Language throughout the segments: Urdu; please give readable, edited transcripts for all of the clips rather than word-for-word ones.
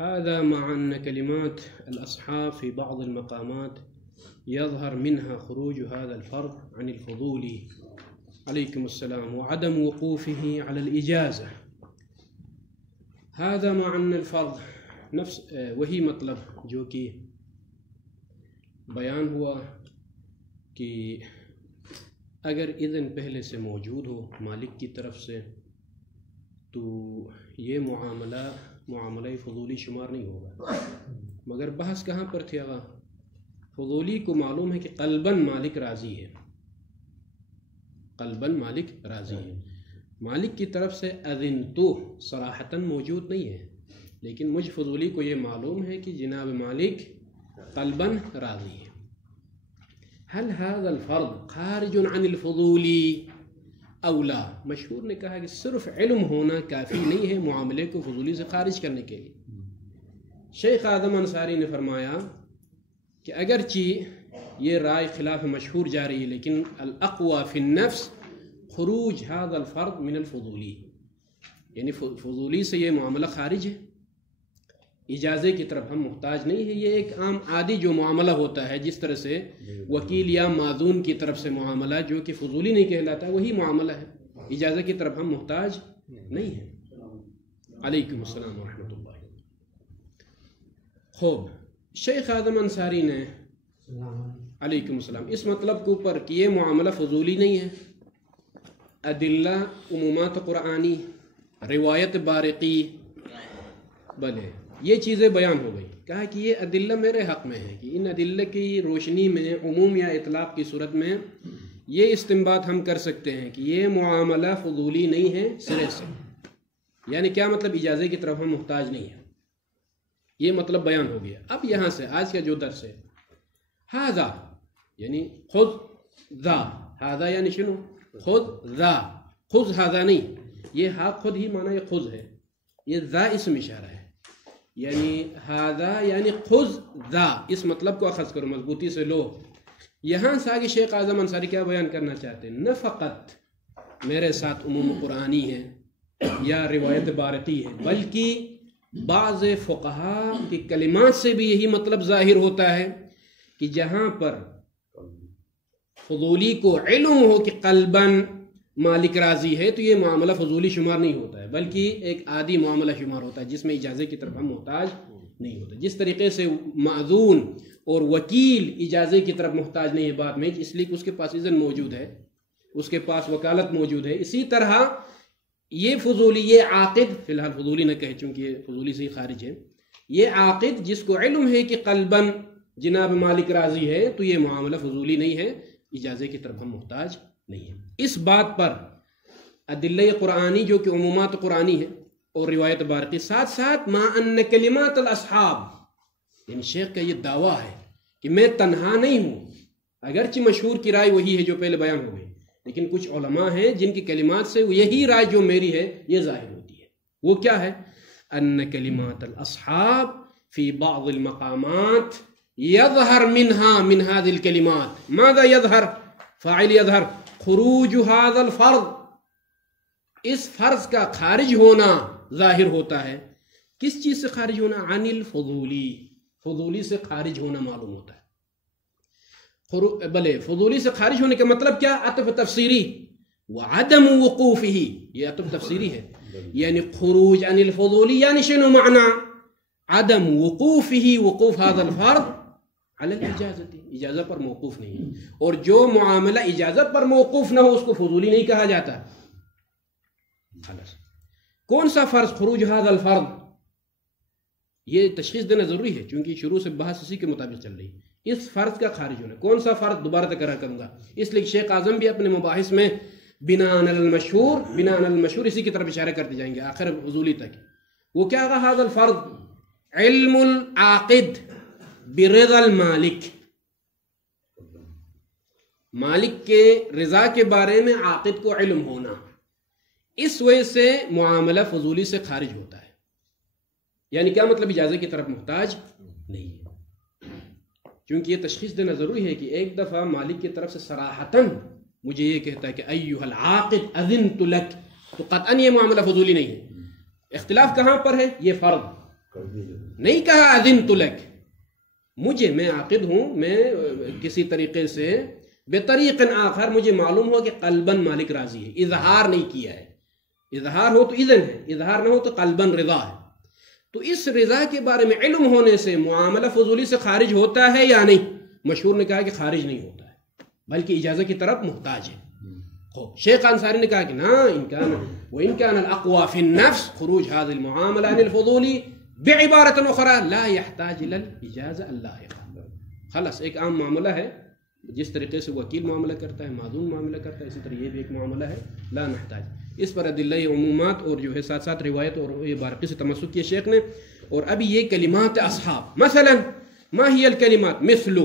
هذا مع أن كلمات الأصحاب في بعض المقامات يظهر منها خروج هذا الفرض عن الفضول عليكم السلام وعدم وقوفه على الإجازة. هذا مع أن الفرض نفس وہی مطلب جو کہ بیان ہوا کہ اگر اذن پہلے سے موجود ہو مالک کی طرف سے تو یہ معاملہ فضولی شمار نہیں ہوگا. مگر بحث کہاں پر تھی آغا؟ فضولی کو معلوم ہے کہ قلباً مالک راضی ہے، قلباً مالک راضی ہے. مالک کی طرف سے اذن تو صراحتاً موجود نہیں ہے، لیکن مجھ فضولی کو یہ معلوم ہے کہ جناب مالک قلباً راضی ہے. هل هذا الفرض خارج عن الفضولی او لا؟ مشہور نے کہا کہ صرف علم ہونا کافی نہیں ہے معاملے کو فضولی سے خارج کرنے کے لیے. شیخ اعظم انصاری نے فرمایا کہ اگرچہ یہ رائے خلاف مشہور جا رہی ہے لیکن الاقوى فی النفس خروج هذا الفرض من الفضولی، یعنی فضولی سے یہ معاملہ خارج ہے، اجازے کی طرف ہم محتاج نہیں ہے. یہ ایک عام عادی جو معاملہ ہوتا ہے، جس طرح سے وکیل یا معذون کی طرف سے معاملہ جو کہ فضولی نہیں کہلاتا ہے وہی معاملہ ہے، اجازے کی طرف ہم محتاج نہیں ہیں. علیکم السلام ورحمۃ اللہ. خوب، شیخ اعظم انصاری نے علیکم السلام اس مطلب کے اوپر کہ یہ معاملہ فضولی نہیں ہے، ادلہ عمومات قرآنی، روایت بارقی، بلے یہ چیزیں بیان ہو گئی. کہا کہ یہ ادلہ میرے حق میں ہے کہ ان ادلہ کی روشنی میں عموم یا اطلاق کی صورت میں یہ استنباط ہم کر سکتے ہیں کہ یہ معاملہ فضولی نہیں ہے سرے سے. یعنی کیا مطلب؟ اجازے کی طرف ہم محتاج نہیں ہیں. یہ مطلب بیان ہو گیا. اب یہاں سے آج کا جو درس ہے، ہاذا یعنی خود ذا، ہاذا یعنی شنو؟ خود ذا، خود ہاذا نہیں. یہ ہا خود ہی معنی یہ خود ہے، یہ ذا اسم اشارہ ہے، یعنی ہاذا یعنی خذ ذا، اس مطلب کو اخذ کرو، مضبوطی سے لو. یہاں سے آگے شیخ اعظم انصاری کیا بیان کرنا چاہتے ہیں؟ نہ فقط میرے ساتھ عموم قرآنی ہے یا روایت بارقی ہے، بلکہ بعض فقہا کی کلمات سے بھی یہی مطلب ظاہر ہوتا ہے کہ جہاں پر فضولی کو علم ہو کہ قلباً مالک راضی ہے تو یہ معاملہ فضولی شمار نہیں ہوتا ہے، بلکہ ایک عادی معاملہ شمار ہوتا ہے جس میں اجازے کی طرف ہم محتاج نہیں ہوتے. جس طریقے سے معذون اور وکیل اجازے کی طرف محتاج نہیں ہے بعد میں، اس لیے کہ اس کے پاس اذن موجود ہے، اس کے پاس وکالت موجود ہے. اسی طرح یہ فضولی، یہ عاقد، فی الحال فضولی نہ کہے چونکہ یہ فضولی سے ہی خارج ہے، یہ عاقد جس کو علم ہے کہ قلباً جناب مالک راضی ہے تو یہ معاملہ فضولی نہیں ہے، اجازے کی طرف ہم محتاج نہیں ہے. اس بات پر ادلہ قرآنی جو کہ عمومات قرآنی ہے اور روایت بارقی، ساتھ ساتھ ما ان کلمات الاصحاب، یعنی شیخ کا یہ دعویٰ ہے کہ میں تنہا نہیں ہوں، اگرچہ مشہور کی رائے وہی ہے جو پہلے بیان ہو گئی، لیکن کچھ علماء ہیں جن کی کلمات سے یہی رائے جو میری ہے یہ ظاہر ہوتی ہے. وہ کیا ہے؟ ان کلمات الاصحاب فی بعض المقامات یظہر منها من هذه الکلمات. ماذا یظہر؟ فاعل یظہر خروج هذا الفرض، اس فرض کا خارج ہونا ظاہر ہوتا ہے. کس چیز سے خارج ہونا؟ عن الفضولی، فضولی سے خارج ہونا معلوم ہوتا ہے. بلے فضولی سے خارج ہونے کا مطلب کیا؟ عطف تفسیری، وعدم وقوفہ، یہ عطف تفسیری ہے. یعنی خروج عن الفضولی یعنی شنو معنی؟ عدم وقوفہ، وقوف هذا الفرض علی الاجازت، اجازت پر موقوف نہیں ہے. اور جو معاملہ اجازت پر موقوف نہ ہو اس کو فضولی نہیں کہا جاتا. کون سا فرض؟ خروج هذا الفرض. یہ تشخیص دینا ضروری ہے چونکہ شروع سے بحث اسی کے مطابق چل رہی ہے. اس فرض کا خارج ہونا، کون سا فرض؟ دوبارہ تکرار کروں گا، اس لیے شیخ اعظم بھی اپنے مباحث میں بناء علی المشہور، بناء علی المشہور اسی کی طرف اشارہ کرتے جائیں گے آخر فضولی تک. وہ کیا کہا؟ هذا الفرض علم العاقد برضا المالک، مالک کے رضا کے بارے میں عاقد کو علم ہونا، اس وجہ سے معاملہ فضولی سے خارج ہوتا ہے. یعنی کیا مطلب؟ اجازے کی طرف محتاج نہیں ہے. کیونکہ یہ تشخیص دینا ضروری ہے کہ ایک دفعہ مالک کی طرف سے صراحتاً مجھے یہ کہتا ہے کہ ایھا العاقد اذنت لک، تو قطعاً یہ معاملہ فضولی نہیں ہے. اختلاف کہاں پر ہے؟ یہ فرض، نہیں کہا اذنت لک، مجھے، میں عاقد ہوں، میں کسی طریقے سے بطریق آخر مجھے معلوم ہو کہ قلباً مالک راضی ہے، اظہار نہیں کیا ہے، اظہار ہو تو اذن ہے، اظہار نہ ہو تو قلباً رضا ہے، تو اس رضا کے بارے میں علم ہونے سے معاملہ فضولی سے خارج ہوتا ہے یا نہیں؟ مشہور نے کہا کہ خارج نہیں ہوتا ہے بلکہ اجازت کی طرف محتاج ہے۔ شیخ انصاری نے کہا کہ نا وإن كان الأقوى في النفس خروج هذه المعاملة عن الفضول بعبارة أخرى لا يحتاج إلى الإجازة اللائقة۔ خلاص ایک عام معاملہ ہے، جس طریقے سے وکیل معاملہ کرتا ہے، معذون معاملہ کرتا ہے، اسی طرح یہ بھی ایک معاملہ ہے لا نحتاج۔ اس پر ادلہ عمومات اور جو ہے ساتھ ساتھ روایت اور یہ بارقی سے تمسک کیا شیخ نے۔ اور ابھی یہ کلمات اصحاب، مثلا ما هي الكلمات؟ مثل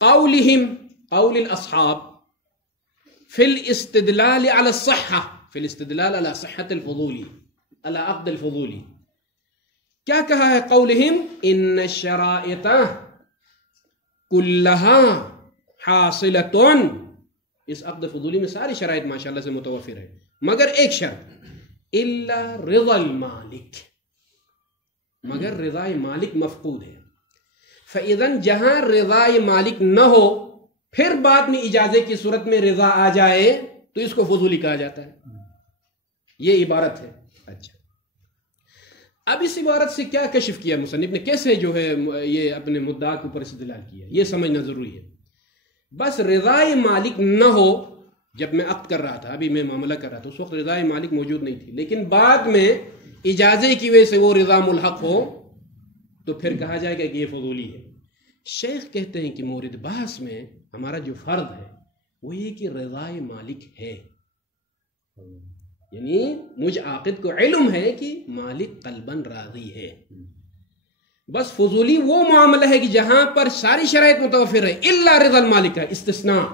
قولهم، قول الاصحاب في الاستدلال على الصحة، في الاستدلال على صحة الفضول، على عقد الفضول، کیا کہا ہے؟ قولهم ان الشرائط كلها حاصلة، اس عقد فضولی میں ساری شرائط ماشاءاللہ سے متوفر ہے، مگر ایک شرط، الا رضا المالک، مگر رضا مالک مفقود ہے۔ فاذا جہاں رضا مالک نہ ہو، پھر بعد میں اجازے کی صورت میں رضا آ جائے تو اس کو فضولی کہا جاتا ہے۔ یہ عبارت ہے۔ اچھا، اب اس عبارت سے کیا کشف کیا مصنف نے، کیسے جو ہے یہ اپنے مدعا کے اوپر استدلال کیا، یہ سمجھنا ضروری ہے۔ بس رضا مالک نہ ہو، جب میں عقد کر رہا تھا، ابھی میں معاملہ کر رہا تھا، اس وقت رضا مالک موجود نہیں تھی، لیکن بعد میں اجازے کی وجہ سے وہ رضا ملحق ہو تو پھر کہا جائے گا کہ یہ فضولی ہے۔ شیخ کہتے ہیں کہ مورد بحث میں ہمارا جو فرض ہے وہ یہ کہ رضا مالک ہے، یعنی مجھ عاقد کو علم ہے کہ مالک قلباً راضی ہے۔ بس فضولی وہ معاملہ ہے کہ جہاں پر ساری شرائط متوفر ہے، الا رضا المالک کا استثناء،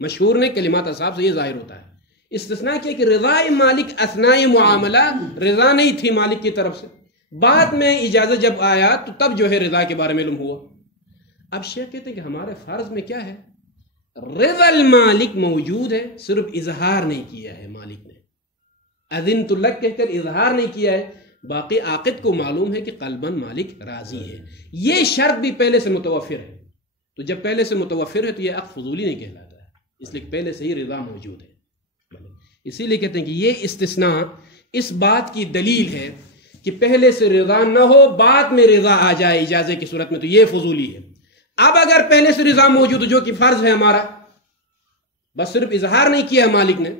مشہور نے کلمات اصحاب سے یہ ظاہر ہوتا ہے، استثناء کیا کہ رضا مالک اثناء معاملہ رضا نہیں تھی مالک کی طرف سے، بعد میں اجازت جب آیا تو تب جو ہے رضا کے بارے میں علم ہوا۔ اب شیخ کہتے ہیں کہ ہمارے فرض میں کیا ہے، رضا المالک موجود ہے، صرف اظہار نہیں کیا ہے مالک نے، اذنت لک کہہ کر اظہار نہیں کیا ہے، باقی عاقد کو معلوم ہے کہ قلباً مالک راضی ہے۔ یہ شرط بھی پہلے سے متوفر ہے، تو جب پہلے سے متوفر ہے تو یہ عقد فضولی نہیں کہلاتا ہے، اس لیے پہلے سے ہی رضا موجود ہے۔ اسی لیے کہتے ہیں کہ یہ استثناء اس بات کی دلیل ہے کہ پہلے سے رضا نہ ہو، بعد میں رضا آ جائے اجازے کی صورت میں، تو یہ فضولی ہے۔ اب اگر پہلے سے رضا موجود جو کہ فرض ہے ہمارا، بس صرف اظہار نہیں کیا ہے مالک نے،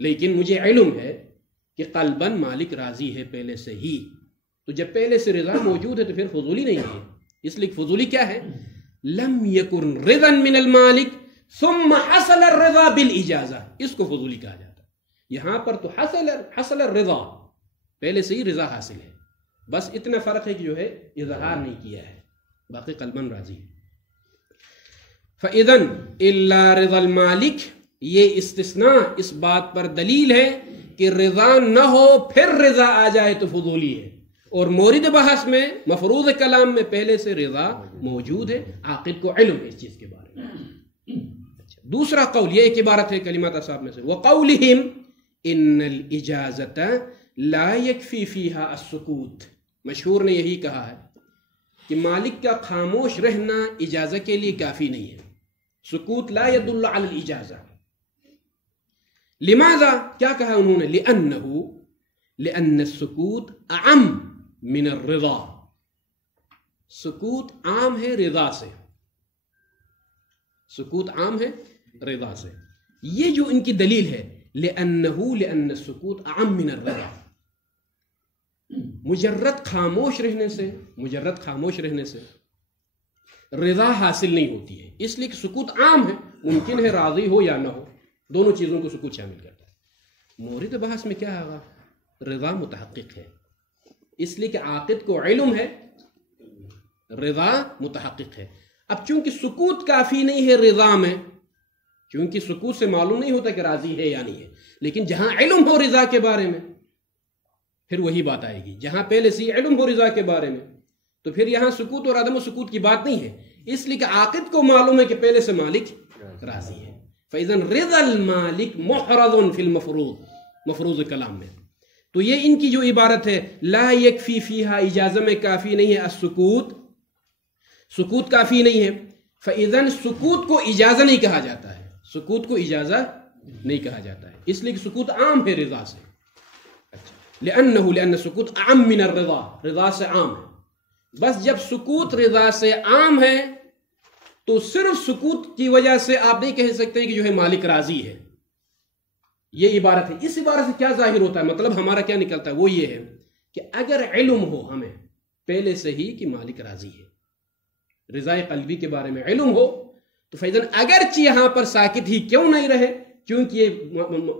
لیکن مجھے علم ہے کہ قلباً مالک راضی ہے پہلے سے ہی، تو جب پہلے سے رضا موجود ہے تو پھر فضولی نہیں ہے۔ اس لیے فضولی کیا ہے، لم یکن رضا من المالک ثم حصل الرضا بالاجازہ، اس کو فضولی کہا جاتا ہے۔ یہاں پر تو حصل الرضا، پہلے سے ہی رضا حاصل ہے، بس اتنا فرق ہے کہ جو ہے اظہار نہیں کیا ہے، باقی قلباً راضی ہے۔ فَإِذَنْ إِلَّا رِضَا الْمَالِكِ، یہ استثناء اس بات پر دلیل ہے کہ رضا نہ ہو پھر رضا آ جائے تو فضولی ہے، اور مورد بحث میں مفروض کلام میں پہلے سے رضا موجود ہے، عاقد کو علم ہے اس چیز کے بارے میں۔ دوسرا قول، یہ ایک عبارت ہے کلمات اصحاب میں سے، وَقَوْلِهِمْ إِنَّ الْإِجَازَةَ لَا يَكْفِي فِيهَا السُّكُوتُ، مشہور نے یہی کہا ہے کہ مالک کا خاموش رہنا اجازت کے لیے کافی نہیں ہے، سکوت لا يدل على الاجازہ۔ لماذا، کیا کہا انہوں نے، لأن السکوت اعم من الرضا، سکوت عام ہے رضا سے، سکوت عام ہے رضا سے، یہ جو ان کی دلیل ہے، لأن السکوت اعم من الرضا، مجرد خاموش رہنے سے رضا حاصل نہیں ہوتی ہے، اس لیے کہ سکوت عام ہے، ممکن ہے راضی ہو یا نہ ہو، دونوں چیزوں کو سکوت شامل کرتا ہے۔ مورد بحث میں کیا ہوگا، رضا متحقق ہے، اس لیے کہ عاقد کو علم ہے، رضا متحقق ہے۔ اب چونکہ سکوت کافی نہیں ہے رضا میں، چونکہ سکوت سے معلوم نہیں ہوتا کہ راضی ہے یا نہیں ہے، لیکن جہاں علم ہو رضا کے بارے میں پھر وہی بات آئے گی، جہاں پہلے سے علم ہو رضا کے بارے میں تو پھر یہاں سکوت اور عدم سکوت کی بات نہیں ہے، اس لیے کہ عاقد کو معلوم ہے کہ پہلے سے مالک راضی ہے۔ فَإِذَنْ رِضَا الْمَالِكِ مُحْرَضٌ فِي الْمَفْرُوض، مفروض کلام میں تو یہ ان کی جو عبارت ہے لا یکفی فیہا، اجازہ میں کافی نہیں ہے، السکوت، سکوت کافی نہیں ہے، فاذن سکوت کو اجازہ نہیں کہا جاتا ہے، سکوت کو اجازہ نہیں کہا جاتا ہے، اس لیے کہ سکوت عام ہے رضا سے، لأن سکوت عام من الرضا، رضا سے عام ہے، بس جب سکوت رضا سے عام ہے تو صرف سکوت کی وجہ سے آپ نہیں کہہ سکتے کہ جو ہے مالک راضی ہے، یہ عبارت ہے۔ اس عبارت سے کیا ظاہر ہوتا ہے، مطلب ہمارا کیا نکلتا ہے، وہ یہ ہے کہ اگر علم ہو ہمیں پہلے سے ہی کہ مالک راضی ہے، رضا قلبی کے بارے میں علم ہو، تو فیضاً اگرچہ یہاں پر ساکت ہی کیوں نہیں رہے، کیونکہ یہ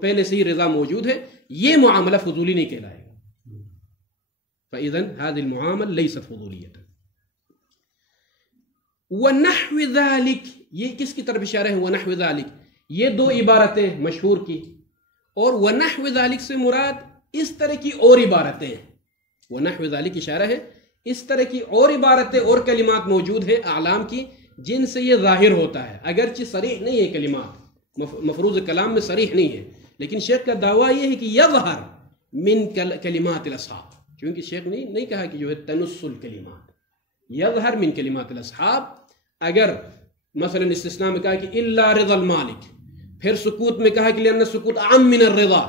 پہلے سے ہی رضا موجود ہے، یہ معاملہ فضولی نہیں کہلائے گا۔ فَإِذَنْ هَذِهِ الْمُعَامَلَ لَيْسَتْ فُضُولِيَّةً وَنَحْوِ ذَلِكَ، یہ کس کی طرف اشارہ ہے؟ وَنَحْوِ ذَلِكَ، یہ دو عبارتیں مشہور کی، اور وَنَحْوِ ذَلِكَ سے مراد اس طرح کی اور عبارتیں ہیں، وَنَحْوِ ذَلِكَ اشارہ ہے اس طرح کی اور عبارتیں اور کلمات موجود ہیں اعلام کی، جن سے یہ ظاہر ہوتا ہے، اگرچہ صریح نہیں ہے کلمات، مفروض کلام میں صریح نہیں ہے، لیکن شیخ کا دعویٰ یہ ہے کہ یظہر من کلمات الاصحاب، کیونکہ شیخ نے نہیں کہا کہ جو ہے تنص الکلمات، یظہر من کلمات الاصحاب، اگر مثلا استثناء میں کہا کہ الا رضا المالک، پھر سکوت میں کہا کہ لأن سکوت عام من الرضا،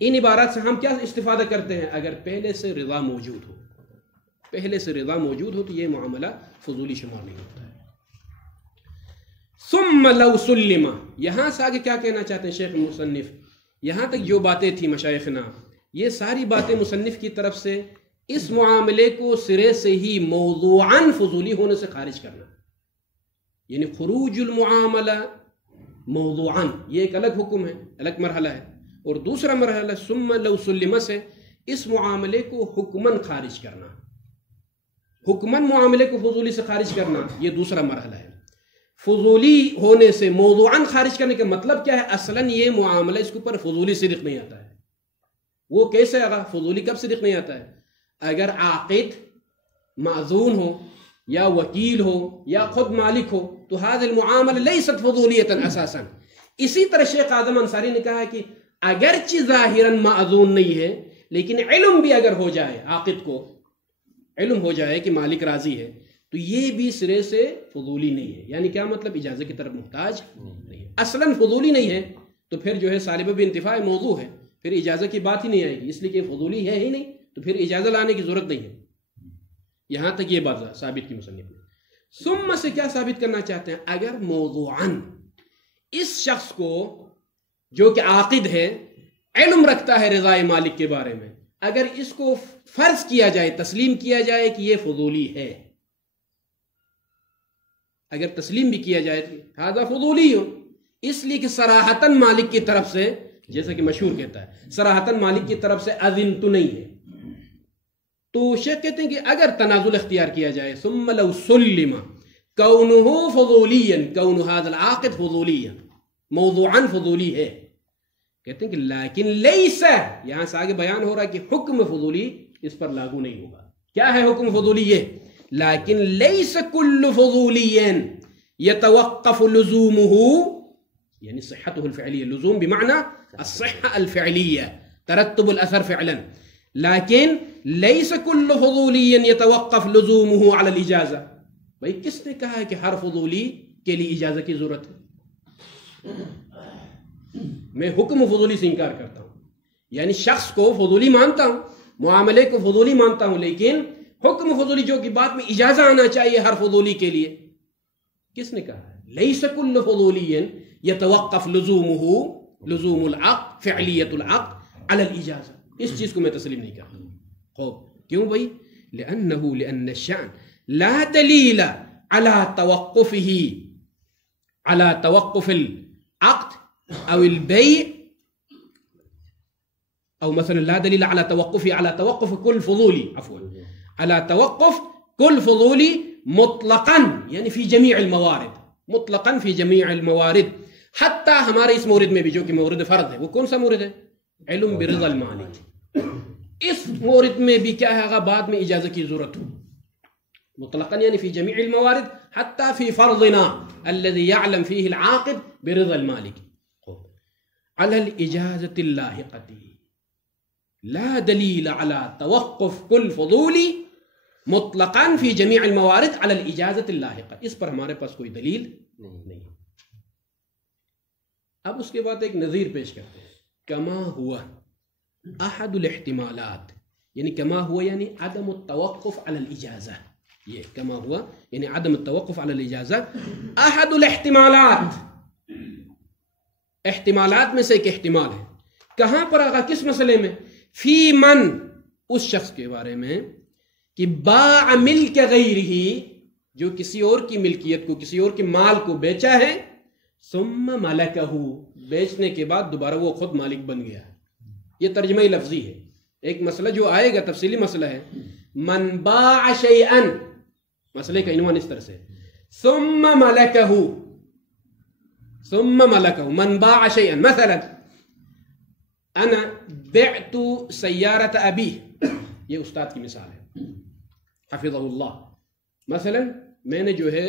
ان عبارات سے ہم کیا استفادہ کرتے ہیں؟ اگر پہلے سے رضا موجود ہو، پہلے سے رضا موجود ہو تو یہ معاملہ فضولی شمار نہیں ہوتا ہے۔ ثم لو سلم، یہاں سے آگے کیا کہنا چاہتے ہیں شیخ مصنف؟ یہاں تک جو باتیں تھی مشائخنا، یہ ساری باتیں مصنف کی طرف سے اس معاملے کو سرے سے ہی موضوعاً فضولی ہونے سے خارج کرنا، یعنی خروج المعاملہ موضوعاً، یہ ایک الگ حکم ہے، الگ مرحلہ ہے، اور دوسرا مرحلہ ثم لو سلم سے اس معاملے کو حکماً خارج کرنا، حکماً معاملے کو فضولی سے خارج کرنا، یہ دوسرا مرحلہ ہے۔ فضولی ہونے سے موضوعاً خارج کرنے کا مطلب کیا ہے؟ اصلاً یہ معاملہ اس کے اوپر فضولی صدق نہیں آتا ہے، وہ کیسے آگا؟ فضولی کب صدق نہیں آتا ہے؟ اگر عاقد معذون ہو یا وکیل ہو یا خود مالک ہو تو هذه المعاملہ لیست فضولیتا اساسا۔ اسی طرح شیخ اعظم انصاری نے کہا کہ اگرچہ ظاہراً معذون نہیں ہے، لیکن علم بھی اگر ہو جائے، عاقد کو علم ہو جائے کہ مالک راضی ہے، تو یہ بھی سرے سے فضولی نہیں ہے، یعنی کیا مطلب؟ اجازت کی طرف محتاج نہیں ہے، اصلاً فضولی نہیں ہے، تو پھر جو ہے سالب بھی انتفاع موضوع ہے، پھر اجازت کی بات ہی نہیں آئے گی، اس لیے کہ فضولی ہے ہی نہیں، تو پھر اجازت لانے کی ضرورت نہیں ہے۔ یہاں تک یہ بات ثابت کی مصنف نے۔ ثم سے کیا ثابت کرنا چاہتے ہیں؟ اگر موضوعاً اس شخص کو جو کہ عاقد ہے، علم رکھتا ہے رضا مالک کے بارے میں، اگر اس کو فرض کیا جائے، تسلیم کیا جائے کہ یہ فضولی ہے، اگر تسلیم بھی کیا جائے هذا فضولی ہو، اس لیے کہ صراحتاً مالک کی طرف سے، جیسا کہ مشہور کہتا ہے، صراحتاً مالک کی طرف سے اذن تو نہیں ہے، تو شیخ کہتے ہیں کہ اگر تنازل اختیار کیا جائے ثم لو سلم کونہ فضولیا، کون هذا العاقد فضولیا، موضوعاً فضولی ہے، کہتے ہیں کہ لیکن لیس، یہاں سے آگے بیان ہو رہا ہے کہ حکم فضولی اس پر لاگو نہیں ہوگا۔ کیا ہے حکم فضولی؟ یہ لیکن لیس کل فضولی یتوقف لزومہ، یعنی صحته الفعلیہ، لزوم بمعنى الصحة الفعلیہ، ترتب الاثر فعلا، لیکن لیس کل فضولی یتوقف لزومہ علی الاجازہ۔ بھئی کس نے کہا ہے کہ ہر فضولی کے لیے اجازت کی ضرورت ہے؟ میں حکم فضولی سے انکار کرتا ہوں، یعنی شخص کو فضولی مانتا ہوں، معاملے کو فضولی مانتا ہوں، لیکن حکم فضولی جو کہ بات میں اجازہ آنا چاہیے ہر فضولی کے لیے، کس نے کہا ہے؟ لیس کل فضولی یتوقف لزومہ، لزوم العقد، فعلیت العقد علی الاجازہ، اس چیز کو میں تسلیم نہیں کرتا۔ خوب کیوں بھئی؟ لأن الشأن لا دلیل على توقفه، على توقف العقد او البيع، او مثلا لا دلیل على توقفه، على توقف كل فضولي، عفوا على توقف كل فضولي مطلقا، یعنی فی جمیع الموارد، مطلقا فی جمیع الموارد، حتی ہمارے اس مورد میں بھی جو کہ مورد فرض ہے، وہ کون سا مورد ہے؟ علم برضا المالک، اس مورد میں بھی کیا ہے؟ بعد میں اجازت کی ضرورت ہو، مطلقا یعنی فی جمیع الموارد حتی فی فرضنا الذي يعلم فيه العاقد برضا المالک، على الاجازة اللاحقة، لا دلیل علی توقف کل فضولی مطلقاً فی جمیع الموارد علی الاجازت اللاحقہ، اس پر ہمارے پاس کوئی دلیل نہیں۔ اب اس کے بعد ایک نظیر پیش کرتے ہیں، کما ہوا احد الاحتمالات، یعنی کما ہوا یعنی عدم التوقف علی الاجازہ، یہ کما ہوا یعنی عدم التوقف علی الاجازہ، احد الاحتمالات، احتمالات میں سے ایک احتمال ہے، کہاں پر آگا، کس مسئلے میں، فی من، اس شخص کے بارے میں کہ باع ملک غیرہ، جو کسی اور کی ملکیت کو، کسی اور کے مال کو بیچا ہے، ثم ملکہ، بیچنے کے بعد دوبارہ وہ خود مالک بن گیا۔ یہ ترجمہ لفظی ہے، ایک مسئلہ جو آئے گا تفصیلی مسئلہ ہے، من باع شیئا، مسئلے کا عنوان اس طرح سے، ثم ملکہ، ثم ملکہ، من باع شیئا، مثلا انا بعت سیارت ابی، یہ استاد کی مثال ہے حفظہ اللہ، مثلا میں نے جو ہے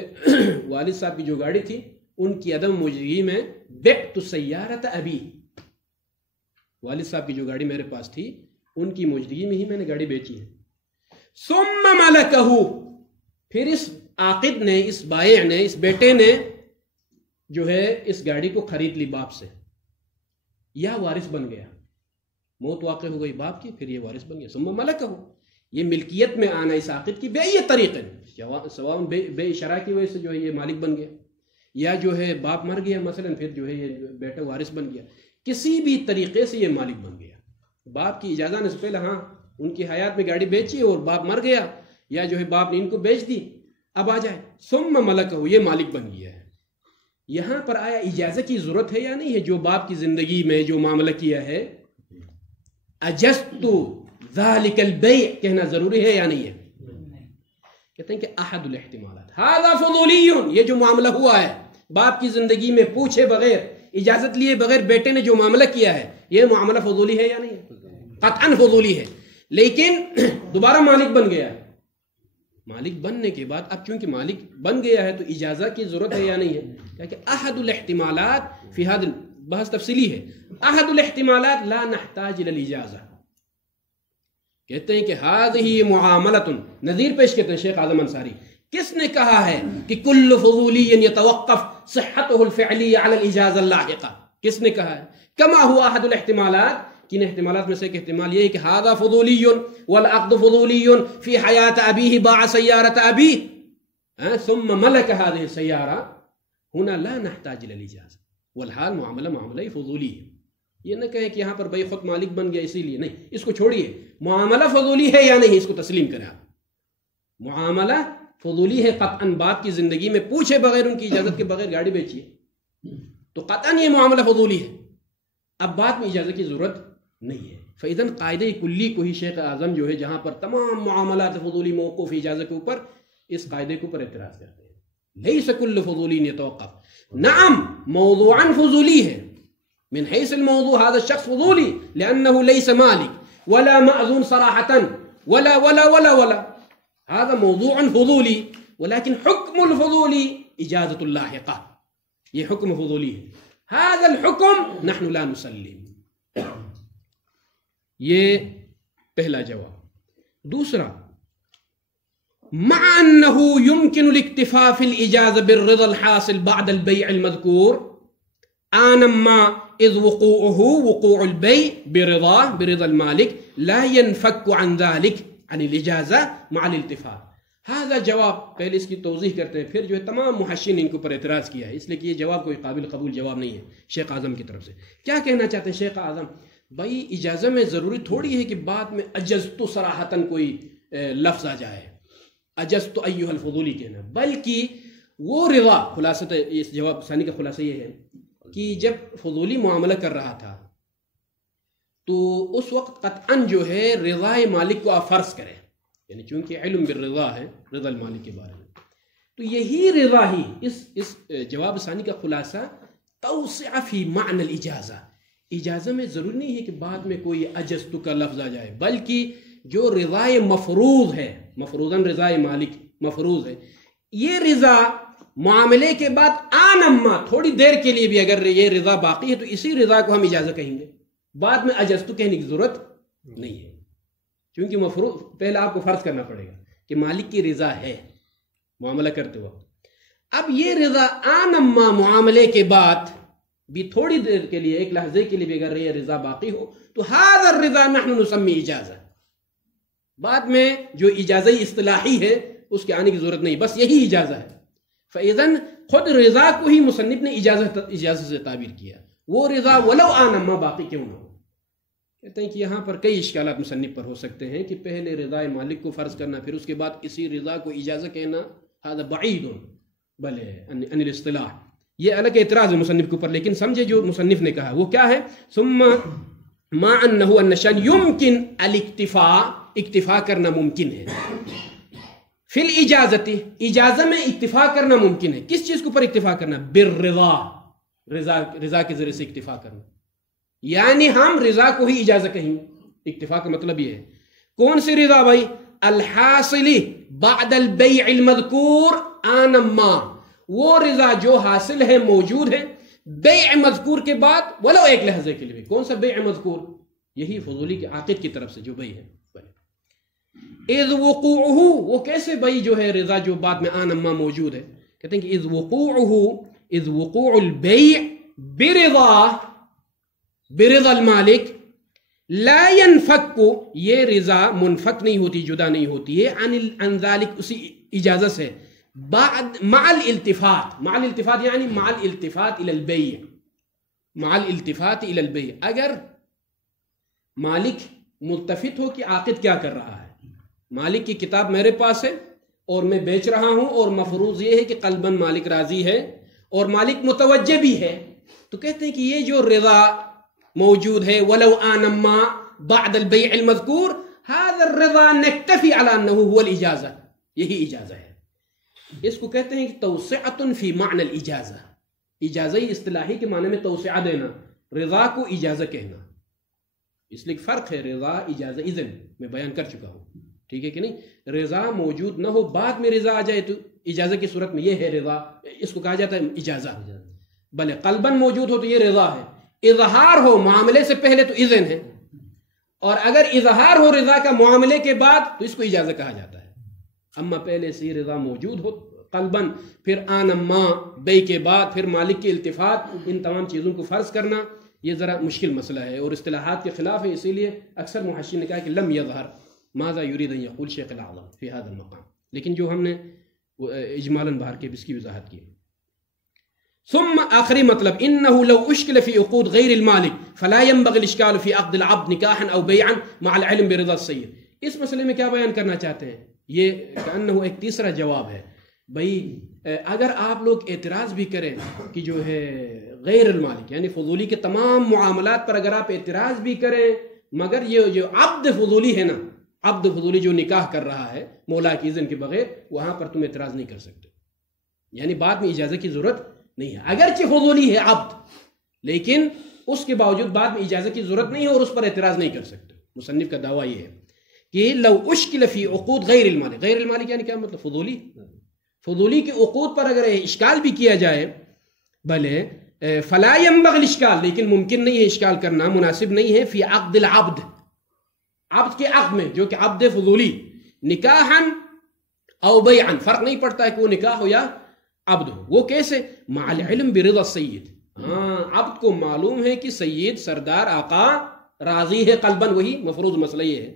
والد صاحب کی جو گاڑی تھی ان کی عدم موجودگی میں بعت سیارت ابی، والد صاحب کی جو گاڑی میرے پاس تھی ان کی موجودگی میں ہی میں نے گاڑی بیچی ہے، ثم ملکہ، پھر اس عاقد نے، اس بائع نے، اس بیٹے نے جو ہے اس گاڑی کو خرید لی باپ سے، یا وارث بن گیا، موت واقع ہو گئی باپ کی، پھر یہ وارث بن گیا، ثم ملکہ، یہ ملکیت میں آنا اس عاقد کی بے طریقے، سواء بے اشارہ کی وجہ سے جو ہے یہ مالک بن گیا، یا جو ہے باپ مر گیا مثلا پھر جو ہے یہ بیٹا وارث بن گیا، کسی بھی طریقے سے یہ مالک بن گیا، باپ کی اجازت نے سے پہلے ہاں ان کی حیات میں گاڑی بیچی اور باپ مر گیا، یا جو ہے باپ نے ان کو بیچ دی، اب آ جائے ثم ملکہ، یہ مالک بن گیا ہے۔ یہاں پر آیا اجازت کی ضرورت ہے یا نہیں ہے؟ جو باپ کی زندگی میں جو معاملہ کیا ہے، اجزت ذالک البیع کہنا ضروری ہے یا نہیں ہے؟ کہتے ہیں کہ احد الاحتمالات، ھذا فضولی، یہ جو معاملہ ہوا ہے باپ کی زندگی میں پوچھے بغیر، اجازت لیے بغیر بیٹے نے جو معاملہ کیا ہے، یہ معاملہ فضولی ہے یا نہیں ہے؟ قطعاً فضولی ہے، لیکن دوبارہ مالک بن گیا ہے، مالک بننے کے بعد اب چونکہ مالک بن گیا ہے تو اجازت کی ضرورت ہے یا نہیں ہے؟ کہ احد الاحتمالات فی ھذا، بحث تفصیلی ہے، احد الاحتمالات لا نحتاج الی الاجازہ، کہتے ہیں کہ هذه معاملۃ، نظیر پیش کرتے ہیں شیخ اعظم انصاری، کس نے کہا ہے کہ کل فضولی یتوقف صحته الفعلیہ علی الاجازہ اللاحقہ، کس نے کہا ہے؟ کما ہوا احد الاحتمالات، کن احتمالات میں سے ایک احتمال یہ ہے کہ هذا فضولی والعقد فضولی فی حیات ابیہ باع سیارۃ ابیہ ثم ملک هذه السیارہ، هنا لا نحتاج الی الاجازہ، والحال معاملہ فضولی ہے۔ یہ نہ کہیں کہ یہاں پر بھائی خود مالک بن گیا اسی لیے، نہیں، اس کو چھوڑیے، معاملہ فضولی ہے یا نہیں اس کو تسلیم کریں آپ، معاملہ فضولی ہے قطعاً، باپ کی زندگی میں پوچھے بغیر ان کی اجازت کے بغیر گاڑی بیچیے تو قطعاً یہ معاملہ فضولی ہے، اب بعد میں اجازت کی ضرورت نہیں ہے۔ فإذن قاعدہ کلی کو ہی شیخ اعظم جو ہے جہاں پر تمام معاملات فضولی موقوف اجازت کے اوپر، اس قاعدے کے اوپر اعتراض کرتے ہیں، لیس کل فضولی یتوقف، نعم موضوعاً فضولی ہے، من حيث الموضوع هذا الشخص فضولي لأنه ليس مالك ولا مأذون صراحة ولا ولا ولا ولا، هذا موضوع فضولي، ولكن حكم الفضولي إجازة اللاحقة، یہ حکم فضولی ہے، هذا الحكم نحن لا نسلم، یہ پہلا جواب۔ دوسرا، مع أنه يمكن الاكتفاء في الإجازة بالرضا الحاصل بعد البيع المذكور، آنما إذ وقوع البيع برضا المالك لا ينفك عن ذلك عن الإجازة مع الالتفات۔ هذا جواب، پہلے اس کی توضیح کرتے ہیں، پھر جو ہے تمام محشین ان کے اوپر اعتراض کیا ہے، اس لیے کہ یہ جواب کوئی قابل قبول جواب نہیں ہے شیخ اعظم کی طرف سے۔ کیا کہنا چاہتے ہیں شیخ اعظم؟ بھائی اجازت میں ضروری تھوڑی ہے کہ بعد میں اجزت صراحتاً کوئی لفظ آ جائے، اجزت ایھا الفضولی کہنا، بلکہ وہ رضا، خلاصہ اس جواب ثانی کا خلاصہ یہ ہے کہ جب فضولی معاملہ کر رہا تھا تو اس وقت قطعاً جو ہے رضا مالک کو آپ فرض کریں، یعنی چونکہ علم بالرضا ہے رضا المالک کے بارے میں، تو یہی رضا ہی اس جواب ثانی کا خلاصہ توسع فی معنی الاجازہ، اجازت میں ضروری نہیں ہے کہ بعد میں کوئی اجزت کا لفظ آ جائے، بلکہ جو رضا مفروض ہے، مفروضاً رضا مالک مفروض ہے، یہ رضا معاملے کے بعد آنما، تھوڑی دیر کے لیے بھی اگر یہ رضا باقی ہے تو اسی رضا کو ہم اجازت کہیں گے، بعد میں اجزت کہنے کی ضرورت نہیں ہے، کیونکہ مفروض پہلے آپ کو فرض کرنا پڑے گا کہ مالک کی رضا ہے معاملہ کرتے وقت. اب یہ رضا آنما معاملے کے بعد بھی تھوڑی دیر کے لیے، ایک لحظے کے لیے بھی اگر یہ رضا باقی ہو تو هذا الرضا نحن نسمی اجازہ. بعد میں جو اجازہ اصطلاحی ہے اس کے آنے کی ضرورت نہیں، بس یہی اجازہ ہے. فاذن خود رضا کو ہی مصنف نے اجازت سے تعبیر کیا، وہ رضا ولو آنما باقی کیوں نہ ہو. کہتے ہیں کہ یہاں پر کئی اشکالات مصنف پر ہو سکتے ہیں کہ پہلے رضا مالک کو فرض کرنا، پھر اس کے بعد اسی رضا کو اجازت کہنا، هذا بعید بل عن الاصطلاح. یہ الگ اعتراض ہے مصنف کے اوپر، لیکن سمجھے جو مصنف نے کہا وہ کیا ہے. ثم ما انه النشان يمكن الاکتفاء، اکتفا کرنا ممکن ہے. فی الاجازت، اجازہ میں اکتفا کرنا ممکن ہے. کس چیز کے اوپر اکتفا کرنا؟ بالرضا، رضا کے ذریعے سے اکتفا کرنا. یعنی ہم رضا کو ہی اجازت کہیں. اکتفا کا مطلب یہ ہے. کون سی رضا بھائی؟ الحاصل بعد البیع المذکور آنما، وہ رضا جو حاصل ہے، موجود ہے بیع مذکور کے بعد ولو ایک لحظے کے لیے. کون سا بیع مذکور؟ یہی فضولی کے عاقد کی طرف سے جو بیع ہے. اذ وقوعہ، وہ کیسے بیع جو ہے رضا جو بعد میں آنما موجود ہے؟ کہتے ہیں کہ اذ وقوع البیع برضا المالک لا ينفک، یہ رضا منفک نہیں ہوتی، جدا نہیں ہوتی ہے عن ذلك، اسی اجازت سے. بعد مع الالتفات یعنی مع الالتفات الى البیع، اگر مالک ملتفت ہو کہ عاقد کیا کر رہا ہے. مالک کی کتاب میرے پاس ہے اور میں بیچ رہا ہوں، اور مفروض یہ ہے کہ قلباً مالک راضی ہے اور مالک متوجہ بھی ہے، تو کہتے ہیں کہ یہ جو رضا موجود ہے ولو آنما بعد البیع المذکور، هذا الرضا نکتفی علی انه هو الاجازہ، یہی اجازہ ہے. اس کو کہتے ہیں کہ توسعۃ فی معنی الاجازہ، اجازہ اصطلاحی کے معنی میں توسعہ دینا، رضا کو اجازہ کہنا. اس لیے فرق ہے رضا اجازہ اذن، میں بیان کر چکا ہوں، ٹھیک ہے کہ نہیں. رضا موجود نہ ہو، بعد میں رضا آ جائے تو اجازہ کی صورت میں یہ ہے رضا، اس کو کہا جاتا ہے اجازہ. بلے قلباً موجود ہو تو یہ رضا ہے. اظہار ہو معاملے سے پہلے تو اذن ہے، اور اگر اظہار ہو رضا کا معاملے کے بعد تو اس کو اجازہ کہا جاتا ہے. اما پہلے سے رضا موجود ہو قلباً، پھر آنما بے کے بعد، پھر مالک کی التفات، ان تمام چیزوں کو فرض کرنا یہ ذرا مشکل مسئلہ ہے اور اصطلاحات کے خلاف ہے. اسی لیے اکثر محشین نے کہا کہ لم یظہر ماذا یرید ان یقول شیخ الاعظم فی هذا المقام، لیکن جو ہم نے اجمالاً باہر کے اس کی وضاحت کی. ثم آخری مطلب انه لو اشکل فی عقود غیر المالک فلا ينبغي الاشکال فی عقد العبد نکاحا او بیعا مع العلم برضا السید. اس مسئلے میں کیا بیان کرنا چاہتے ہیں؟ یہ کأنه ایک تیسرا جواب ہے. بھائی اگر آپ لوگ اعتراض بھی کریں کہ جو ہے غیر المالک یعنی فضولی کے تمام معاملات پر اگر آپ اعتراض بھی کریں، مگر یہ جو عبد فضولی ہے نا، عبد فضولی جو نکاح کر رہا ہے مولا کی اذن کے بغیر، وہاں پر تم اعتراض نہیں کر سکتے. یعنی بعد میں اجازت کی ضرورت نہیں ہے، اگرچہ فضولی ہے عبد، لیکن اس کے باوجود بعد میں اجازت کی ضرورت نہیں ہے اور اس پر اعتراض نہیں کر سکتے. مصنف کا دعویٰ یہ ہے کہ لو اشکل فی عقود غیر المالک، غیر المالک یعنی کیا مطلب؟ فضولی. فضولی کے عقود پر اگر اشکال بھی کیا جائے، بھلے فلا ينبغي الاشکال، لیکن ممکن نہیں ہے اشکال کرنا، مناسب نہیں ہے فی عقد العبد، عبد کے عقد میں جو کہ عبد فضولی، نکاحا او بیعا، فرق نہیں پڑتا ہے کہ وہ نکاح ہو یا عبد ہو. وہ کیسے؟ مع العلم برضا السید، عبد کو معلوم ہے کہ سید سردار آقا راضی ہے قلباً، وہی مفروض مسئلہ یہ ہے.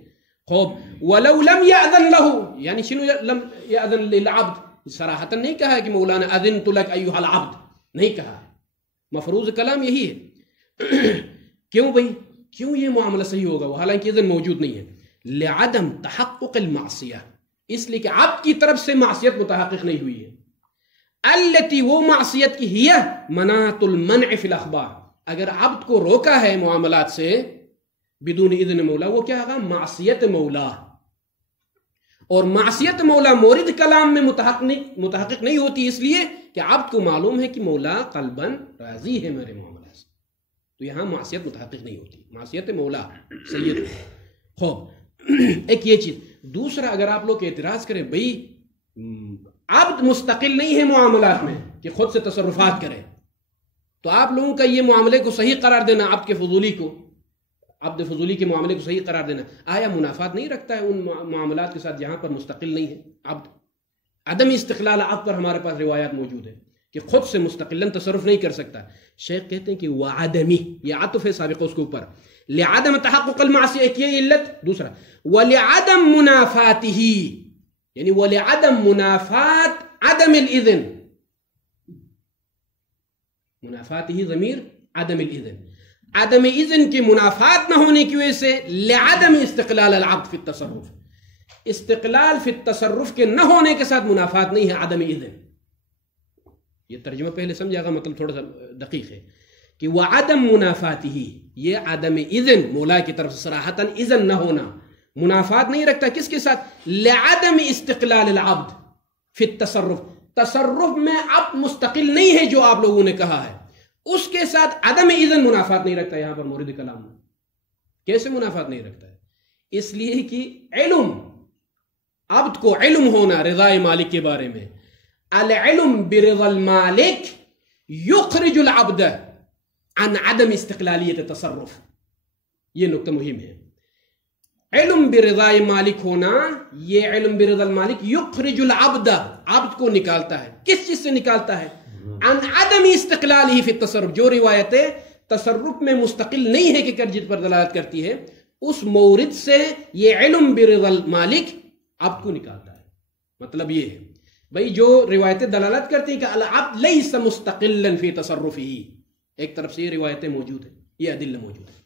خوب ولو لم یأذن له، یعنی شنو لم یأذن للعبد؟ صراحتاً نہیں کہا ہے کہ مولانا اذنت لک ایھا العبد، نہیں کہا ہے. مفروض کلام یہی ہے. کیوں بھائی؟ کیوں یہ معاملہ صحیح ہوگا وہ حالانکہ اذن موجود نہیں ہے؟ لعدم تحقق المعصیہ، اس لیے کہ عبد کی طرف سے معصیت متحقق نہیں ہوئی ہے. التی، وہ معصیت کی ہی مناط المنع فی الاخبار، اگر عبد کو روکا ہے معاملات سے بدون اذن مولا، وہ کیا ہوگا؟ معصیت مولا. اور معصیت مولا مورد کلام میں متحقق نہیں ہوتی، اس لیے کہ عبد کو معلوم ہے کہ مولا قلباً راضی ہے میرے معاملات سے، تو یہاں معصیت متحقق نہیں ہوتی، معصیت مولا سید. خوب ایک یہ چیز. دوسرا، اگر آپ لوگ اعتراض کریں بھئی عبد مستقل نہیں ہے معاملات میں کہ خود سے تصرفات کرے، تو آپ لوگوں کا یہ معاملے کو صحیح قرار دینا عبد کے فضولی کو، عبد فضولی کے معاملے کو صحیح قرار دینا، آیا منافات نہیں رکھتا ہے ان معاملات کے ساتھ جہاں پر مستقل نہیں ہے عبد؟ عدم استقلال عبد پر ہمارے پاس روایات موجود ہے کہ خود سے مستقلاً تصرف نہیں کر سکتا. شیخ کہتے ہیں کہ وعدمی، یہ عطف ہے سابقہ اس کے اوپر، لعدم تحقق المعصیہ، ایک یہ علت. دوسرا ولعدم منافاته، یعنی ولعدم منافات عدم الاذن، منافاته ضمیر عدم الاذن، عدم اذن کی منافات نہ ہونے کی وجہ سے لعدم استقلال العبد فی التصرف، استقلال فی التصرف کے نہ ہونے کے ساتھ منافات نہیں ہے عدم اذن. یہ ترجمہ پہلے سمجھا گا، مطلب تھوڑا سا دقیق ہے کہ وعدم منافاته، یہ عدم اذن، مولا کی طرف سے صراحتاً اذن نہ ہونا، منافات نہیں رکھتا کس کے ساتھ؟ لعدم استقلال العبد فی التصرف، تصرف میں عبد مستقل نہیں ہے جو آپ لوگوں نے کہا ہے، اس کے ساتھ عدم اذن منافات نہیں رکھتا. یہاں پر مورد کلام میں کیسے منافات نہیں رکھتا ہے؟ اس لیے کہ علم، عبد کو علم ہونا رضا مالک کے بارے میں، العلم برضا المالک یخرج العبد عن عدم استقلالیت تصرف. یہ نکتہ مہم ہے. علم برضا مالک ہونا، یہ علم برضا المالک یخرج العبد، عبد کو نکالتا ہے. کس چیز سے نکالتا ہے؟ عن عدم استقلالہ فی التصرف، جو روایتیں تصرف میں مستقل نہیں ہے کہ جس پر دلالت کرتی ہے، اس مورد سے یہ علم برضا المالک عبد کو نکالتا ہے. مطلب یہ ہے بھئی جو روایتیں دلالت کرتی ہیں کہ العبد لیس مستقلا فی تصرفہ، ایک طرف سے یہ روایتیں موجود ہیں، یہ ادلہ موجود ہیں.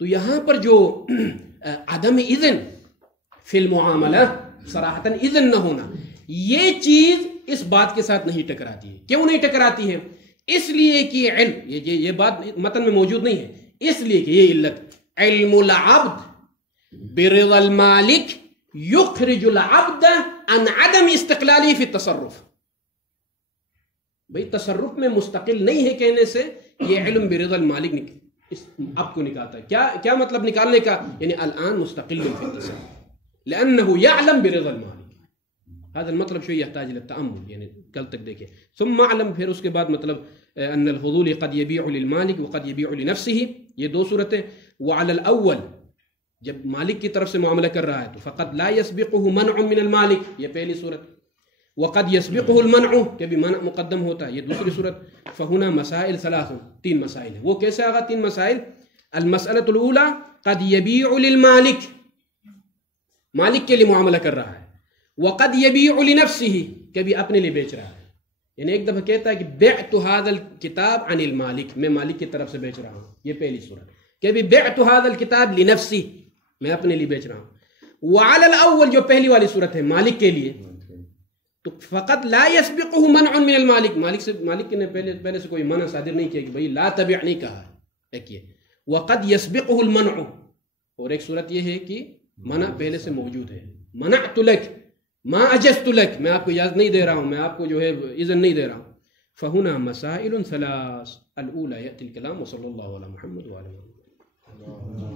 تو یہاں پر جو عدم اذن فی المعاملہ، صراحتاً اذن نہ ہونا، یہ چیز اس بات کے ساتھ نہیں ٹکراتی ہے. کیوں نہیں ٹکراتی ہے؟ اس لیے کہ علم، یہ بات متن میں موجود نہیں ہے، اس لیے کہ یہ علت علم العبد برضا المالک یخرج العبد عن عدم استقلالی فی التصرف. بھئی تصرف میں مستقل نہیں ہے کہنے سے یہ علم برضا المالک اس عبد کو نکالتا ہے. کیا مطلب نکالنے کا؟ یعنی الان مستقل فی التصرف لأنه يعلم برضا المالک. هذا المطلب شوية يحتاج إلى التأمل، يعني کل تک دیکھیں. ثم اعلم، پھر اس کے بعد مطلب ان الفضول قد يبيع للمالك وقد يبيع لنفسه، یہ دو صورتیں. وعلى الاول، جب مالک کی طرف سے معاملہ کر رہا ہے تو فقط لا يسبقه منع من المالک، یہ پہلی صورت. وقد يسبقه المنع، کہ بھی منع مقدم ہوتا ہے، یہ دوسری صورت. فهنا مسائل ثلاث، تین مسائل ہیں. وہ کیسے آگا تین مسائل؟ المسألة الأولى قد يبيع للمالک، مالک کے لیے معاملہ کر رہا ہے. وقد يبيع لنفسه، کبھی اپنے لیے بیچ رہا ہے. یعنی ایک دفعہ کہتا ہے کہ بعت هذا الكتاب عن المالک، میں مالک کی طرف سے بیچ رہا ہوں، یہ پہلی صورت. کبھی بعت هذا الكتاب لنفسي، میں اپنے لیے بیچ رہا ہوں. وعلى الاول، جو پہلی والی صورت ہے مالک کے لیے، تو فقط لا يسبقه منع من المالک، مالک نے پہلے سے کوئی منع صادر نہیں کیا کہ بھئی لا تبع نہیں کہا ہے، ایک یہ. وقد يسبقه المنع، اور ایک صورت یہ ہے کہ منع پہلے سے موجود ہے. منعت لك ما اجزت لك، میں آپ کو اجازت نہیں دے رہا ہوں، میں آپ کو جو ہے اذن نہیں دے رہا ہوں. فهنا مسائل ثلاث. الاولى يأتي الكلام وصلى الله على محمد وعلى آله.